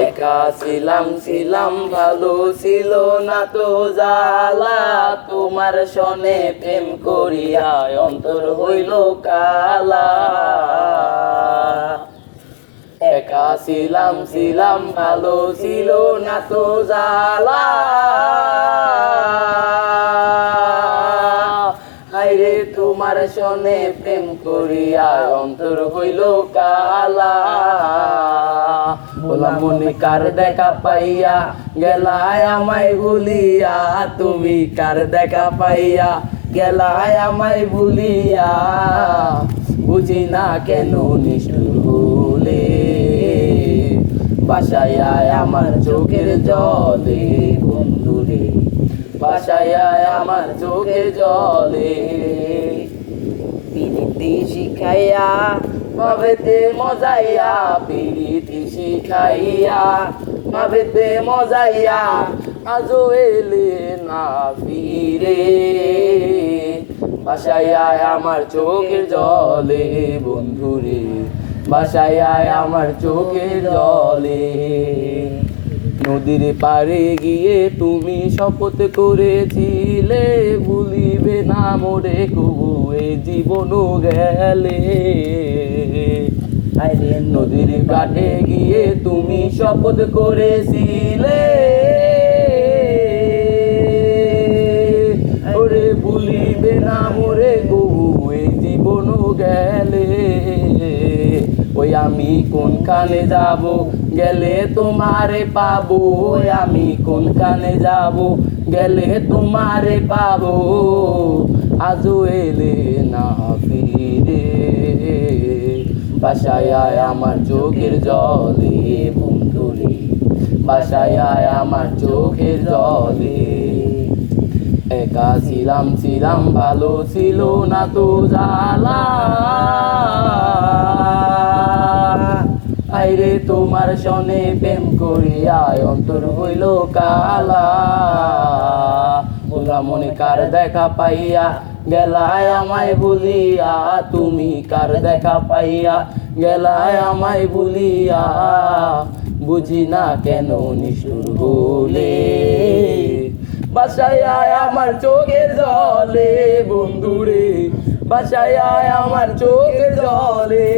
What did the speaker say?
একা ছিলাম ছিলাম ভালো ছিল না তো জ্বালা, তোমার সনে প্রেম করিয়া অন্তর হইল কালা। একা ছিলাম ছিলাম ভালো ছিল না তো জ্বালা, হায়রে তোমার সনে প্রেম করিয়া অন্তর হইল কালা। বলা মনে কার দেখা পাইয়া গেলায় আমায় ভুলিয়া, তুমি কার দেখা পাইয়া গেলায় আমায় ভুলিয়া, বুঝি না কেন নিষ্ঠুর হলে, বাসায় আয় আমার চোখের জলে বন্ধুরে, বাসায় আয় আমার চোখের জলে। পিরিতি শিখাইয়া ভাবেতে মজাইয়া, পিরিতি শিখাইয়া ভাবেতে মজাইয়া, আজও এলে না ফিরে, বাসায় আয় আমার চোখের জলে বন্ধুরে, বাসায় আয় আমার চোখের জলে। নদীর পাড়ে গিয়ে তুমি শপথ করেছিলে, ভুলিবে না মোরে কবু এ জীবন গেলে। আরে নদীর কাটে গিয়ে তুমি শপথ করেছিলে, ওরে ভুলিবে না মোরে কবু এ জীবন গেলে। ওই আমি কোনখানে যাব গেলে তোমারে পাবো, ওই আমি কোনখানে যাব গেলে তোমারে পাবো, আজও এলে না ফিরে, বাসায় আয় আমার চোখের জলে বন্ধুরে, বাসায় আয় আমার চোখের জলে। একা ছিলাম ছিলাম ভালো ছিল না তো জ্বালা, আইরে তোমার সনে প্রেম করিয়া অন্তর হইল কালা। বলা মনে কার দেখা পাইয়া গেলায় আমায় ভুলিয়া, তুমি কার দেখা পাইয়া গেলায় আমায় ভুলিয়া, বুঝি না কেন নিষ্ঠুর হলে, বাসায় আয় আমার চোখের জলে বন্ধুরে, বাসায় আয় আমার চোখের জলে।